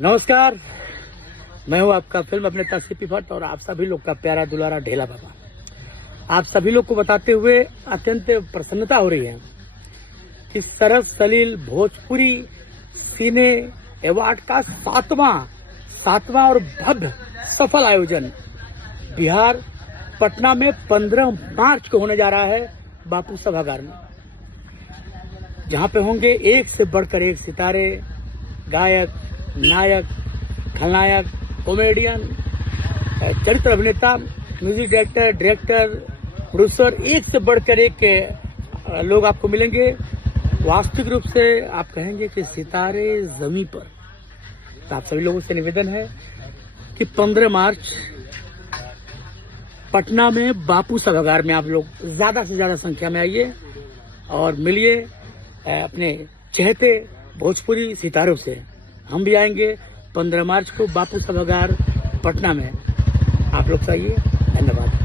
नमस्कार, मैं हूं आपका फिल्म अभिनेता सीपी भट्ट और आप सभी लोग का प्यारा दुलारा ढेला बाबा। आप सभी लोग को बताते हुए अत्यंत प्रसन्नता हो रही है कि सरस सलील भोजपुरी सिने अवार्ड का सातवां और भव्य सफल आयोजन बिहार पटना में 15 मार्च को होने जा रहा है बापू सभागार में, जहां पे होंगे एक से बढ़कर एक सितारे, गायक, नायक, खलनायक, कॉमेडियन, चरित्र अभिनेता, म्यूजिक डायरेक्टर, प्रोड्यूसर, एक से बढ़कर एक लोग आपको मिलेंगे। वास्तविक रूप से आप कहेंगे कि सितारे जमीन पर। तो आप सभी लोगों से निवेदन है कि 15 मार्च पटना में बापू सभागार में आप लोग ज्यादा से ज्यादा संख्या में आइए और मिलिए अपने चहेते भोजपुरी सितारों से। हम भी आएंगे 15 मार्च को बापू सभागार पटना में। आप लोग चाहिए। धन्यवाद।